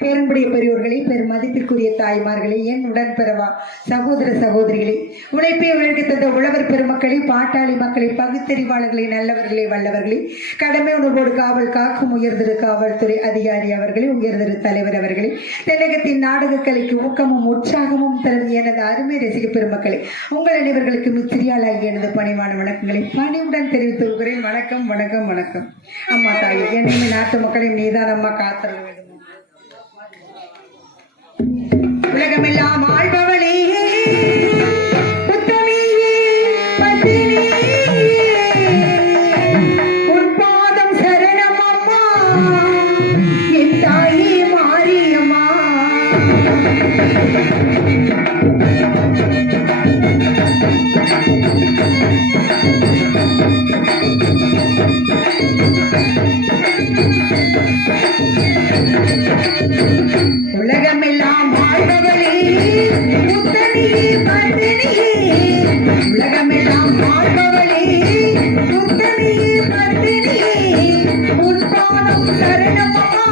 பெரும்புடைய பெரியோர்களே, பெரும் மதிப்பிற்குரிய தாய்மார்களே, என் உடன்பிறவா சகோதர சகோதரிகளே, உழைப்பை உலக தந்த உழவர் பெருமக்களை, பாட்டாளி மக்களை, பகுத்தறிவாளர்களை, நல்லவர்களை, வல்லவர்களை, கடமை உணர்வோடு காவல் காக்கும் உயர்திரு காவல்துறை அதிகாரி அவர்களே, உயர்திரு தலைவர் அவர்களே, தென்னகத்தின் நாடக கலைக்கு ஊக்கமும் உற்சாகமும் தரும் எனது அருமை ரசிக பெருமக்களை, உங்கள் அனைவர்களுக்கு மித்திரியாளாகி எனது பணிவான வணக்கங்களை பணிவுடன் தெரிவித்து வருகிறேன். வணக்கம் வணக்கம் வணக்கம். அம்மா தாயே, என்னையுமே நாட்டு மக்களையும் நீதான் அம்மா காத்தருள வேண்டும். உலகமெல்லாம் ஆழ்பவளே, உன் பாதம் சரணம் அம்மா, என் தாயே மாரியம்மா. உலகமெல்லாம் வாழ்பவளே, புத்தனியே பத்தினியே, உலகமெல்லாம் வாழ்பவளே, புத்தனியே பத்தினியே, உன் பாதம் சரணமம்மா,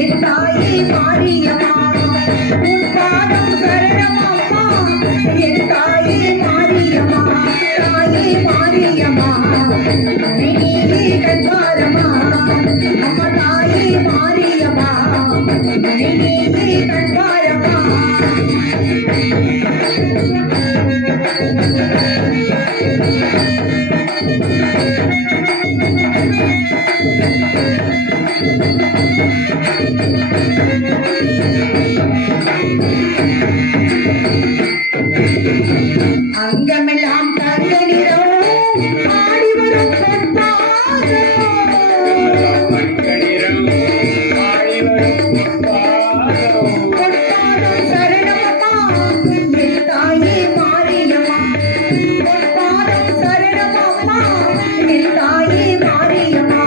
என் தாயே மாரியம்மா. உன் பாதம் சரணமம்மா, என் தாயே மாரியம்மா. தாயே மாரியம்மா, நீயே கண்பாரம்மா, அம்மா தாயே மாரியம்மா, நீயே கண்பாரம்மா. அங்கமெல்லாம் தங்க நிறம் ஆடி வரும் பொற்பாதம் சரணமம்மா, என் தாயே மாரியம்மா. பொற்பாதம் சரணமம்மா, என் தாயே மாரியம்மா.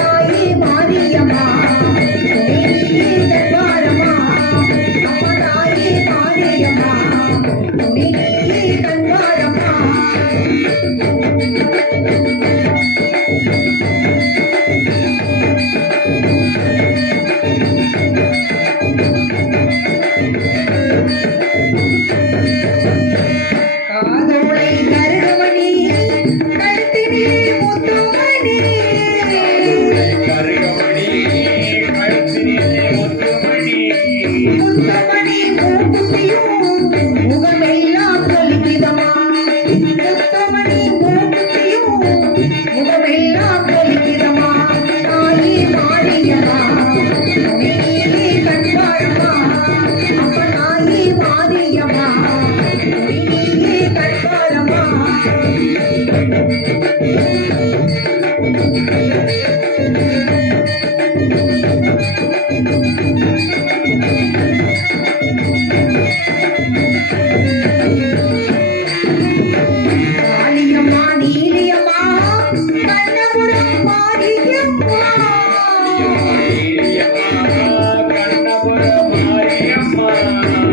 தாயே மாரியம்மா, நீயே கண்பாரம்மா, அம்மா தாயே மாரியம்மா, நீயே கண்பாரம்மா. காதோலை கருகமணி, கழுத்தினிலே முத்துமணி, முத்துமணி மூக்குத்தியும் முகமெல்லாம் கொலிக்குதம்மா. முத்துமணி மூக்குத்தியும் முகமெல்லாம் கொலிக்குதம்மா. தாயே மாரியம்மா, நீயே கண்பாரம்மா, அம்மா தாயே மாரியம்மா, நீயே கண்பாரம்மா. காளியம்மா நீலியம்மா, கண்ணபுரம் மாரியம்மா.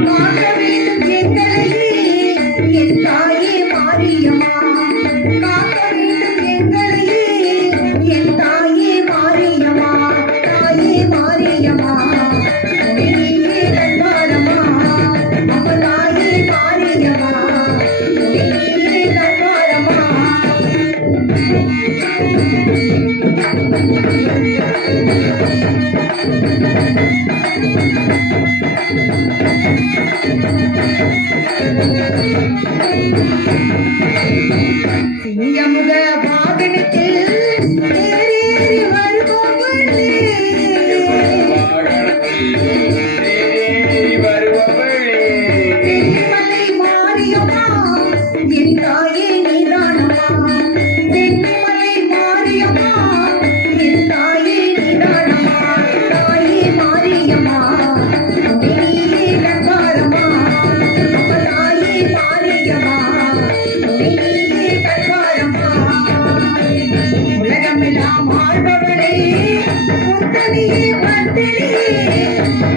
காக்க வேண்டும் எங்களையே, என் தாயே மாரியம்மா. காக்க வேண்டும் எங்களையே, என் தாயே மாரியம்மா. தாயே மாரியம்மா, நீயே கண்பாரம்மா, அம்மா தாயே மாரியம்மா, நீயே கண்பாரம்மா. சிங்கமுக வாகனத்தில் ஏறி வருபவளே, தென்னிமலை மாரியம்மா, என் தாயே நீதானம்மா. தென்னிமலை மாரியம்மா, என் தாயே நீதானம்மா. தாயே மாரியம்மா, நீயே கண்பாரம்மா, அம்மா தாயே மாரியம்மா, நீயே கண்பாரம்மா. உலகமெல்லாம் ஆழ்பவளே, புத்தனியே பத்தினியே,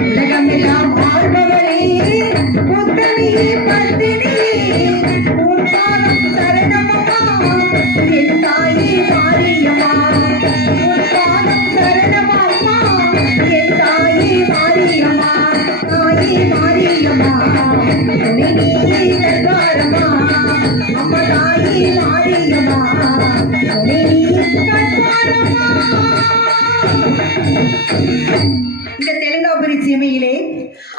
உலகமெல்லாம் ஆழ்பவளே, புத்தனியே பத்தினியே, உன் பாதம் சரணமம்மா, என் தாயே மாரியம்மா. உன் பாதம் சரணமம்மா, என் தாயே மாரியம்மா. தாயே மாரியம்மா, நீயே கண்பாரம்மா. இந்த தெலுங்காபுரி சீமையிலே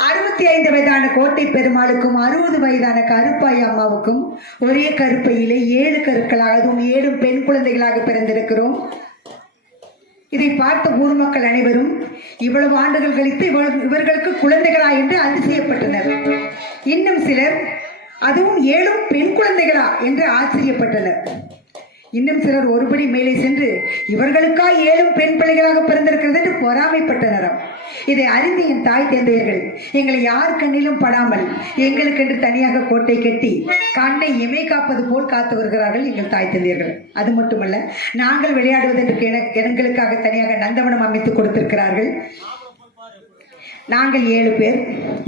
65 வயதான கோட்டை பெருமாளுக்கும் 60 வயதான கருப்பாய் அம்மாவுக்கும் ஒரே கருப்பையிலே 7 கருக்களாக, அதுவும் 7 பெண் குழந்தைகளாக பிறந்திருக்கிறோம். இதை பார்த்த ஊர் மக்கள் அனைவரும் இவ்வளவு ஆண்டுகள் கழித்து இவர்களுக்கு குழந்தைகளா என்று அதிசயப்பட்டனர். இன்னும் சிலர் அதுவும் 7 பெண் குழந்தைகளா என்று ஆச்சரியப்பட்டனர். இன்னும் சிலர் ஒருபடி மேலே சென்று இவர்களுக்கா 7 பெண் பிள்ளைகளாக பிறந்திருக்கிறது என்று பொறாமைப்பட்டனராம். இதை அறிந்த என் தாய் தந்தையர்கள் எங்களை யார் கண்ணிலும் படாமல் எங்களுக்கென்று தனியாக கோட்டை கட்டி கண்ணை இமை காப்பது போல் காத்து வருகிறார்கள் எங்கள் தாய் தந்தையர்கள். அது மட்டுமல்ல, நாங்கள் விளையாடுவதற்கு எங்களுக்காக தனியாக நந்தவனம் அமைத்து கொடுத்திருக்கிறார்கள். நாங்கள் 7 பேர்,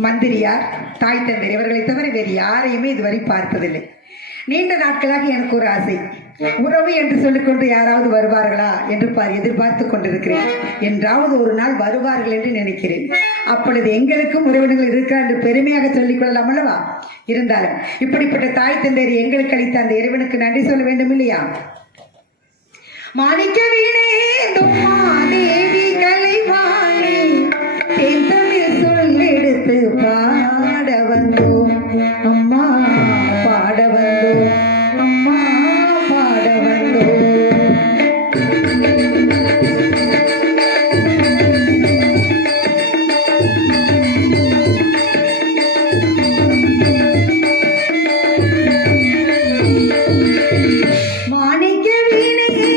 மந்திரியார், தாய் தந்தையர், இவர்களை தவிர வேறு யாரையுமே இதுவரை பார்த்ததில்லை. நீண்ட நாட்களாக எனக்கு ஒரு ஆசை, உறவு என்று சொல்லிக்கொண்டு யாராவது வருவார்களா என்று எதிர்பார்த்து கொண்டிருக்கிறேன். என்றாவது ஒரு நாள் வருவார்கள் என்று நினைக்கிறேன். அப்பொழுது எங்களுக்கும் உறவினர்கள் இருக்கிறார் என்று பெருமையாக சொல்லிக் கொள்ளலாம் அல்லவா? இருந்தாலும் இப்படிப்பட்ட தாய் தந்தையர் எங்களுக்கு அளித்த அந்த இறைவனுக்கு நன்றி சொல்ல வேண்டும் இல்லையா? மாணிக்க வீணே தேவி கலைவாணி தென்தமிழ் சொல்லெடுத்து பாட வந்தோம் அம்மா, பாட வந்தோம் அம்மா, பாட வந்தோம். மாணிக்க வீணையே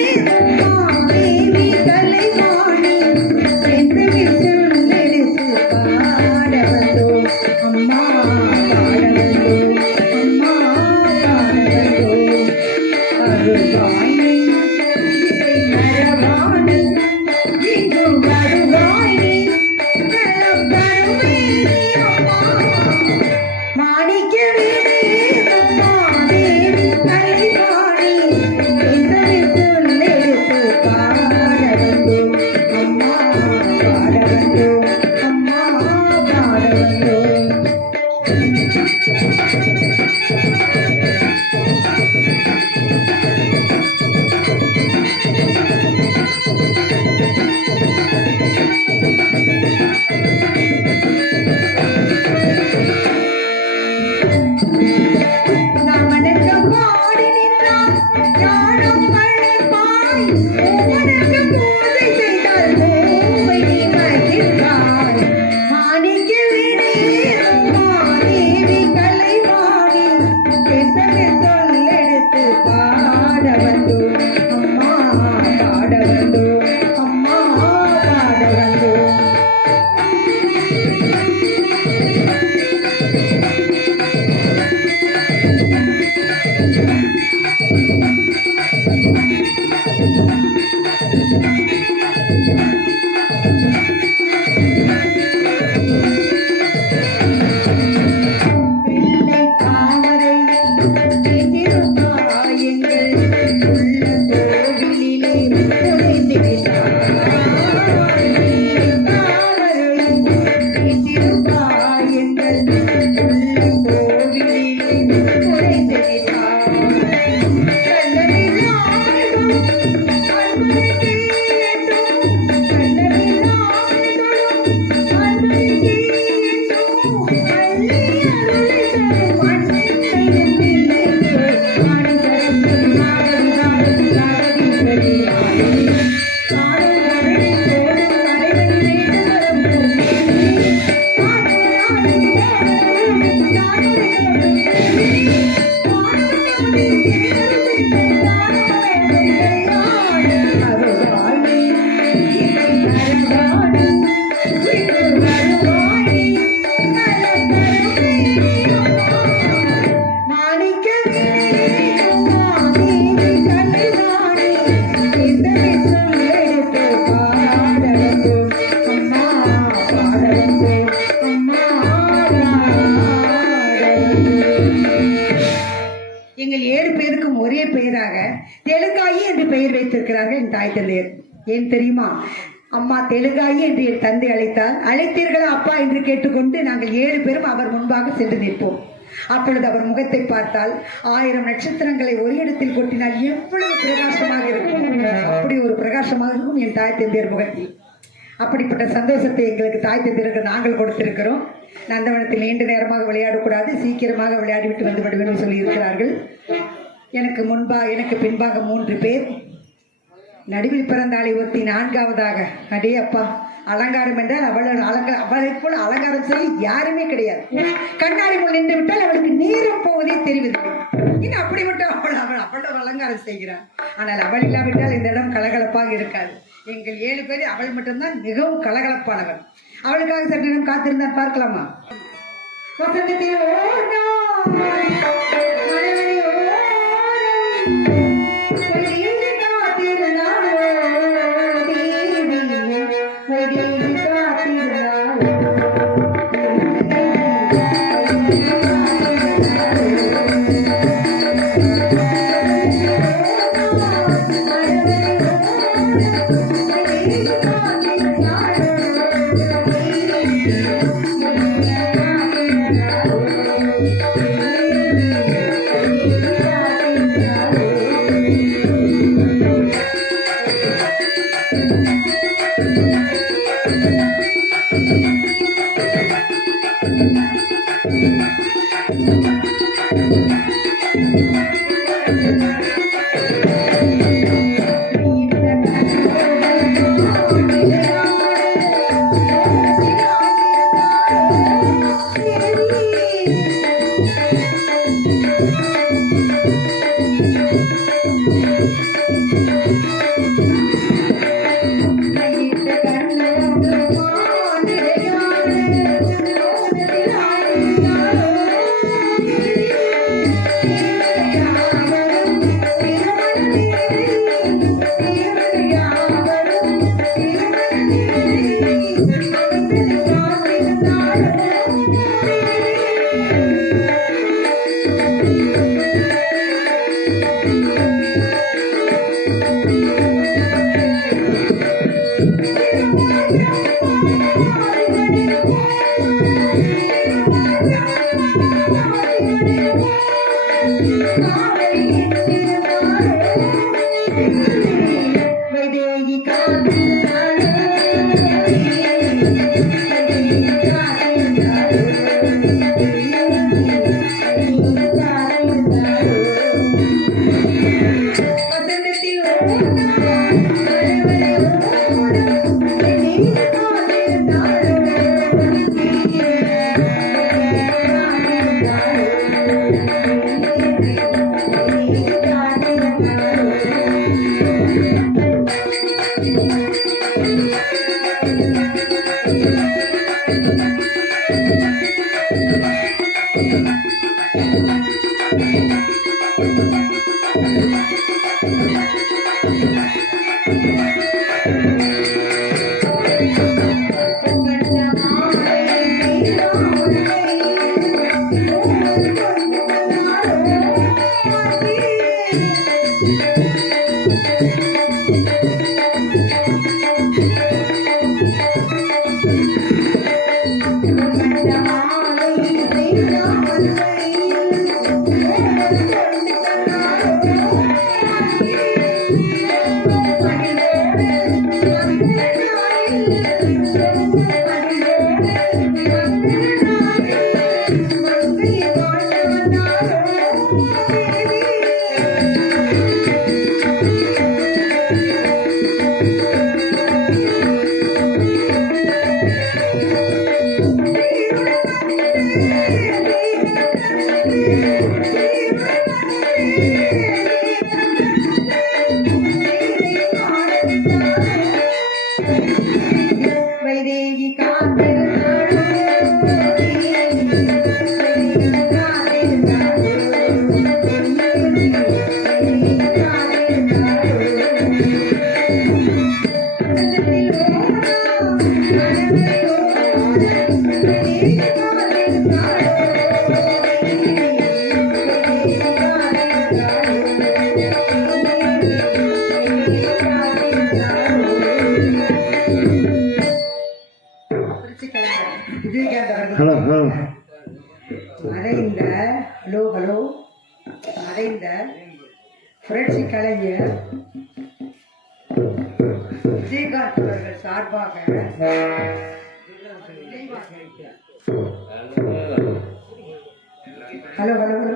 தேவி கலைவாணி தென்தமிழ் சொல்லெடுத்து பாட வந்தோம் அம்மா, பாட வந்தோம் அம்மா, பாட வந்தோம். அருள்வாணி மரவாணி இங்கு வருவாணி நலம் தருவேணி அம்மா. மாணிக்க வீணையே தேவி கலைவாணி தென்தமிழ் சொல்லெடுத்து பாட வந்தோம் அம்மா, பாட வந்தோம் அம்மா, பாட வந்தோம். நாமனக்க பாடி நின்றால் யாரும் அழைப்பாய், ஓமனக்க பூஜை செய்தால் கோவை நீ மகிழ்வாய். மாணிக்க வீணையே தேவி கலைவாணி தென்தமிழ் சொல்லெடுத்து பாட வந்தோம் அம்மா, பாட வந்தோம் அம்மா, பாட வந்தோம். பிள்ளை தாமரை திருத்தாய் எங்கள் உள்ள கோவிலிலே உறைந்திருந்தாய். பிள்ளை தாமரை திருத்தாய் எங்கள் உள்ள கோவிலிலே உறைந்திருந்தாய். கல்லறிலாடும் அன்பரை கேட்டும், கல்லறிலாடும் அன்பரை கேட்டும், அள்ளி அருளை தரும் அன்னை பிள்ளைக்கு அணிதரத்தில் நாரதிதாரும் நாரதீஸ்வரி ஆடி. காணும் கருணை கோடும் கரைகள் வேண்டு வரும் பூமி, காணும் நாடும் தேவரும் யாருடைய பூமி, காணும் நாடும் தேவரும் யாருடைய கையாடு. அருள்வாணி மரவாணி இங்கு வருவாணி நலம் தருவேணி அம்மா. மாணிக்க வீணையே தேவி கலைவாணி தென்தமிழ் சொல்லெடுத்து பாட வந்தோம் அம்மா, பாட வந்தோம் அம்மா, பாட வந்தோம். எங்கள் 7 பேருக்கும் ஒரே பெயராக தெலுங்காயி என்று பெயர் வைத்திருக்கிறார்கள் என் தாய் தந்தையர். ஏன் தெரியுமா? அம்மா தெலுங்காயி என்று என் தந்தை அழைத்தால், அழைத்தீர்களா அப்பா என்று கேட்டுக்கொண்டு நாங்கள் 7 பேரும் அவர் முன்பாக சென்று நிற்போம். அப்பொழுது அவர் முகத்தை பார்த்தால் 1000 நட்சத்திரங்களை ஒரு இடத்தில் கொட்டினால் எவ்வளவு பிரகாசமாக இருக்கும், அப்படி ஒரு பிரகாசமாக இருக்கும் என் தாய் தந்தையர் முகத்தில். அப்படிப்பட்ட சந்தோஷத்தை எங்களுக்கு தாய் தந்தையருக்கு நாங்கள் கொடுத்திருக்கிறோம். நந்தவனத்தில் நீண்ட நேரமாக விளையாடக்கூடாது, சீக்கிரமாக விளையாடிவிட்டு வந்து விடுவேன் சொல்லியிருக்கிறார்கள். எனக்கு பின்பாக 3 பேர், நடுவில் பிறந்தாளை ஒருத்தி 4வதாக. அடே அப்பா, அலங்காரம் என்றால் அவளை போல அலங்காரம் செய்ய யாருமே கிடையாது. கண்ணாடி முன் நின்று விட்டால் அவளுக்கு நேரம் போவதே தெரிவதில்லை. இன்னும் அப்படி மட்டும் அவள் ஒரு அலங்காரம் செய்கிறாள். ஆனால் அவள் இல்லாவிட்டால் இந்த இடம் கலகலப்பாக இருக்காது. எங்கள் 7 பேர் அவள் மட்டும்தான் மிகவும் கலகலப்பானவள். அவளுக்காக சற்று நேரம் காத்திருந்தால் பார்க்கலாமா? வசந்தத்தில் மறைந்த புரட்சி கலைஞர் சார்பாக ஹலோ ஹலோ ஹலோ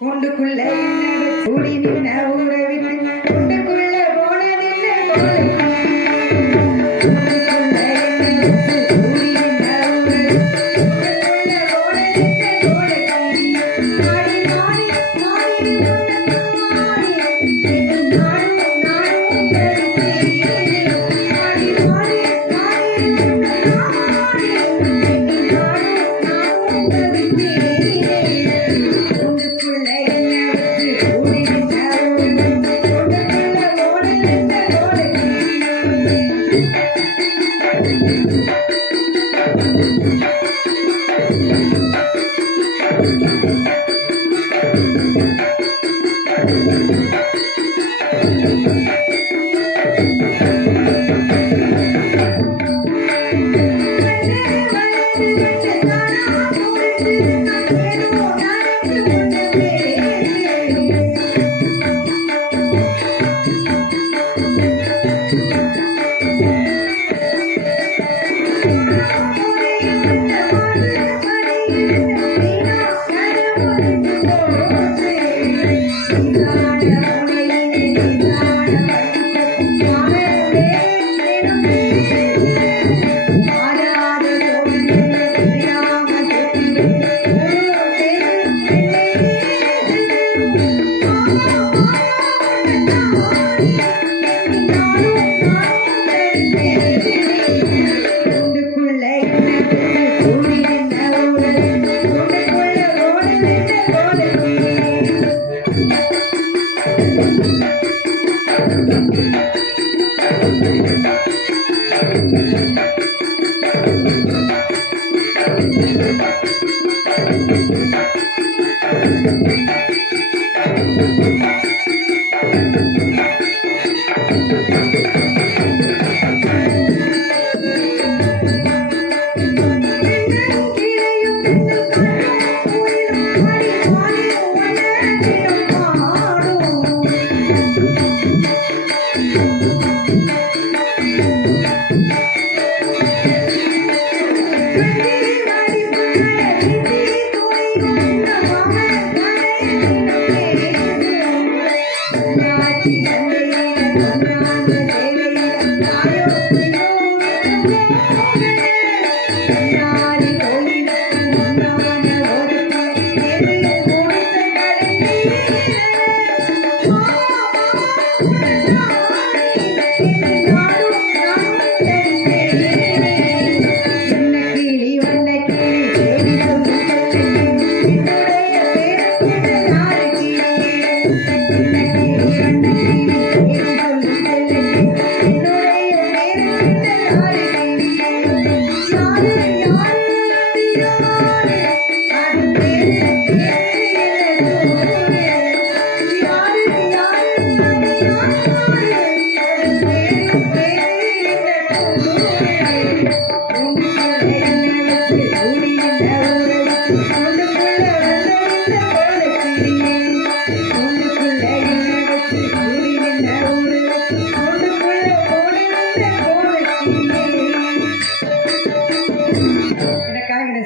குண்டுக்குள்ள கூடி நின்ன ஊரை விட்டு குண்டுக்குள்ள போனதில்லை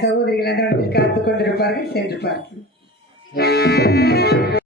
சகோதரிகள் அந்த காத்துக் கொண்டிருப்பார்கள், சென்று பார்க்கிறேன்.